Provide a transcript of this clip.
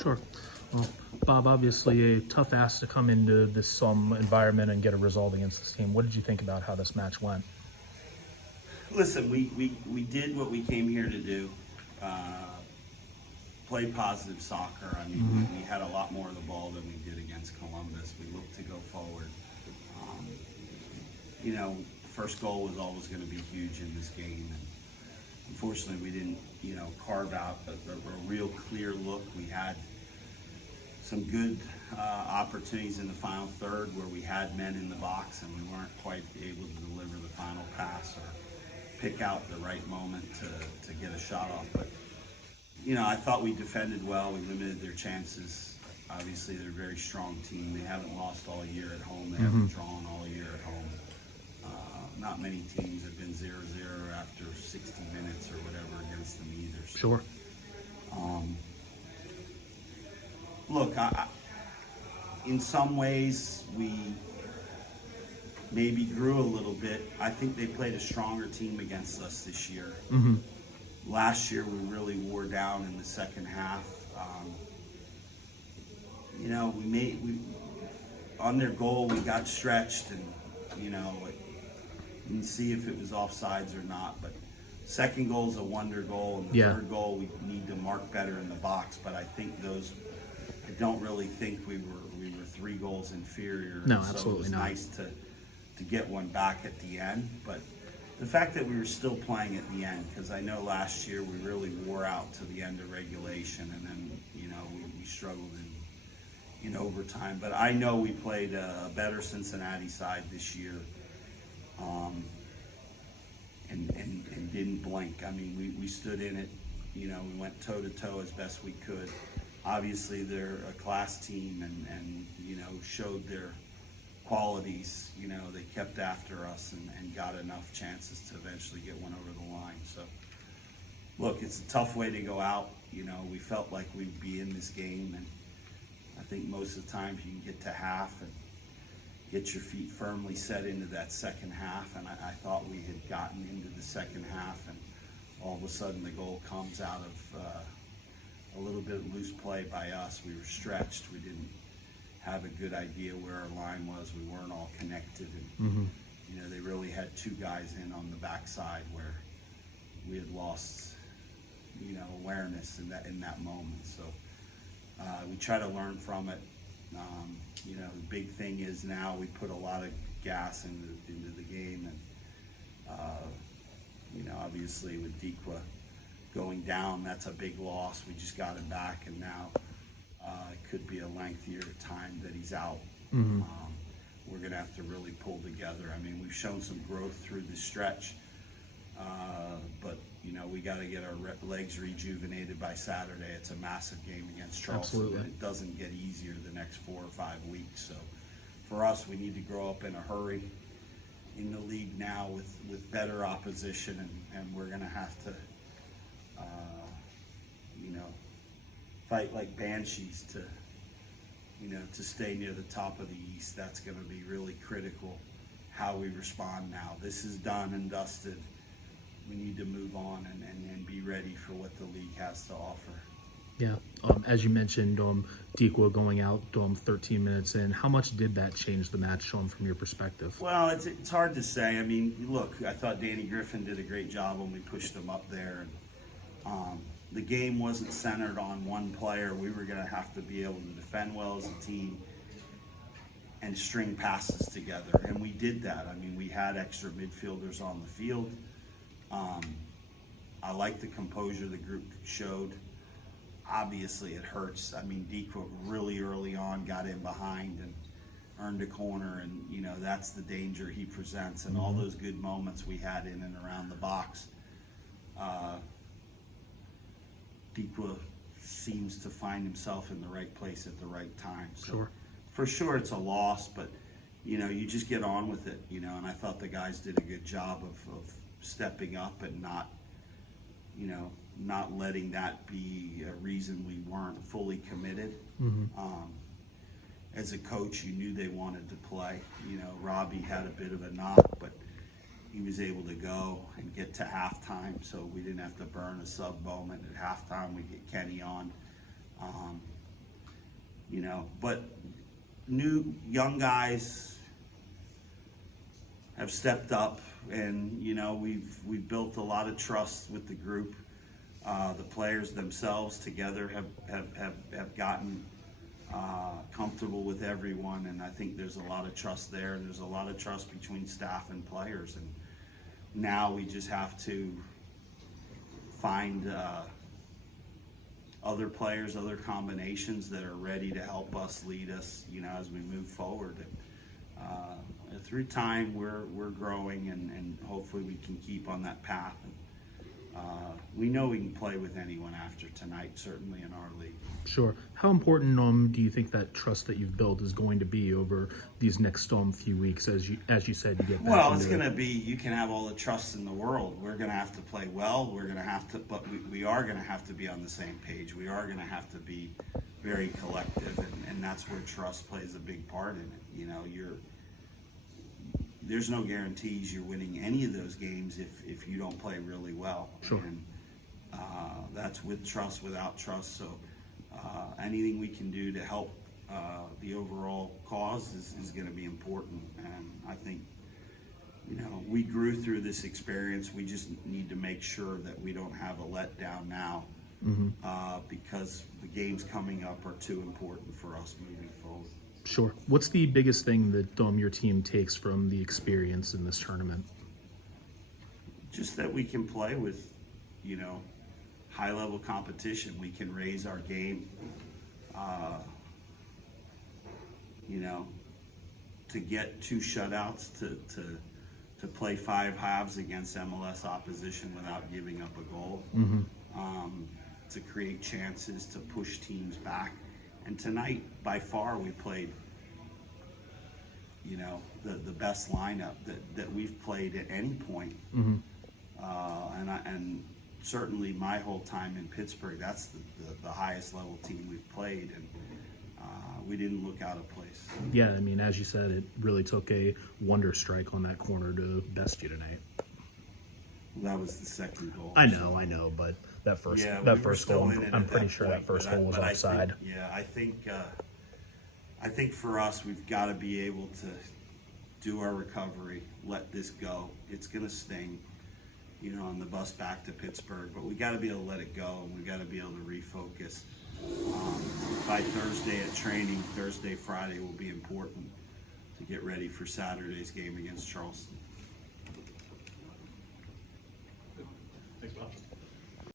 Sure. Well, Bob, obviously a tough ask to come into this environment and get a result against this team. What did you think about how this match went? Listen, we did what we came here to do. Play positive soccer. I mean, we had a lot more of the ball than we did against Columbus. We looked to go forward. First goal was always going to be huge in this game. And unfortunately, we didn't, carve out a real clear look. We had some good opportunities in the final third where we had men in the box and we weren't quite able to deliver the final pass or pick out the right moment to get a shot off. But, I thought we defended well. We limited their chances. Obviously, they're a very strong team. They haven't lost all year at home. They haven't drawn all year at home. Not many teams have been 0-0 after 60 minutes or whatever against them either. So, Sure. Look, in some ways, we maybe grew a little bit. I think they played a stronger team against us this year. Last year, we really wore down in the second half. On their goal, we got stretched and, didn't see if it was offsides or not. But second goal is a wonder goal, and the third goal, we need to mark better in the box. But I think I don't really think we were 3 goals inferior. No, so absolutely it was not. nice to get one back at the end. But the fact that we were still playing at the end, because I know last year we really wore out to the end of regulation, and then we struggled in overtime. But I know we played a better Cincinnati side this year, and didn't blink. I mean, we stood in it. We went toe to toe as best we could. Obviously, they're a class team, and showed their qualities. They kept after us and got enough chances to eventually get one over the line. So, look, it's a tough way to go out. We felt like we'd be in this game, and I think most of the times you can get to half and get your feet firmly set into that second half. And I thought we had gotten into the second half, and all of a sudden the goal comes out of a little bit of loose play by us. We were stretched. We didn't have a good idea where our line was. We weren't all connected, and they really had 2 guys in on the backside where we had lost awareness in that moment. So we try to learn from it. The big thing is now we put a lot of gas into the game, and obviously with Dikwa going down, that's a big loss. We just got him back, and now it could be a lengthier time that he's out. We're going to have to really pull together. I mean, we've shown some growth through the stretch, but we got to get our legs rejuvenated by Saturday. It's a massive game against Charleston. Absolutely. And it doesn't get easier the next 4 or 5 weeks. So for us, we need to grow up in a hurry in the league now with better opposition, and we're going to have to fight like banshees to stay near the top of the East. That's going to be really critical how we respond now. This is done and dusted. We need to move on and be ready for what the league has to offer. Yeah. As you mentioned, Dikwa going out 13 minutes in, how much did that change the match from your perspective? Well, it's hard to say. I mean, look, I thought Danny Griffin did a great job when we pushed him up there. And, the game wasn't centered on one player. We were going to have to be able to defend well as a team and string passes together. And we did that. I mean, we had extra midfielders on the field. I like the composure the group showed. Obviously, it hurts. I mean, Dikwa really early on got in behind and earned a corner, and, that's the danger he presents. And all those good moments we had in and around the box, Dikwa seems to find himself in the right place at the right time. So Sure. For sure it's a loss, but you just get on with it, and I thought the guys did a good job of stepping up and not letting that be a reason we weren't fully committed. As a coach, you knew they wanted to play. Robbie had a bit of a knock, but he was able to go and get to halftime, so we didn't have to burn a sub moment. At halftime, we get Kenny on. you know, but new young guys have stepped up, and you know we've built a lot of trust with the group. The players themselves together have gotten comfortable with everyone, and I think there's a lot of trust there, and there's a lot of trust between staff and players. And now we just have to find other players, other combinations that are ready to help us, lead us, you know, as we move forward. And through time, we're growing, and hopefully we can keep on that path. We know we can play with anyone after tonight, certainly in our league. Sure. How important do you think that trust that you've built is going to be over these next few weeks, as you said, you get back? Well, it's going to be, you can have all the trust in the world. We're going to have to play well. We're going to have to, but we are going to have to be on the same page. We are going to have to be very collective, and that's where trust plays a big part in it. You know, there's no guarantees you're winning any of those games if you don't play really well. Sure. And that's with trust, without trust. So anything we can do to help the overall cause is going to be important. And I think, you know, we grew through this experience. We just need to make sure that we don't have a letdown now, because the games coming up are too important for us moving forward. Sure. What's the biggest thing that your team takes from the experience in this tournament? Just that we can play with, you know, high-level competition. We can raise our game, you know, to get 2 shutouts, to play 5 halves against MLS opposition without giving up a goal, to create chances, to push teams back. And tonight, by far, we played, you know, the best lineup that we've played at any point. And certainly my whole time in Pittsburgh, that's the highest level team we've played, and we didn't look out of place. Yeah, I mean, as you said, it really took a wonder strike on that corner to best you tonight. Well, that was the second goal. I know, but that first goal, I'm pretty sure that first goal was offside. I think for us, we've got to be able to do our recovery, let this go. It's going to sting, you know, on the bus back to Pittsburgh, but we got to be able to let it go, and we got to be able to refocus. By Thursday at training, Thursday, Friday will be important to get ready for Saturday's game against Charleston. Thanks, Bob.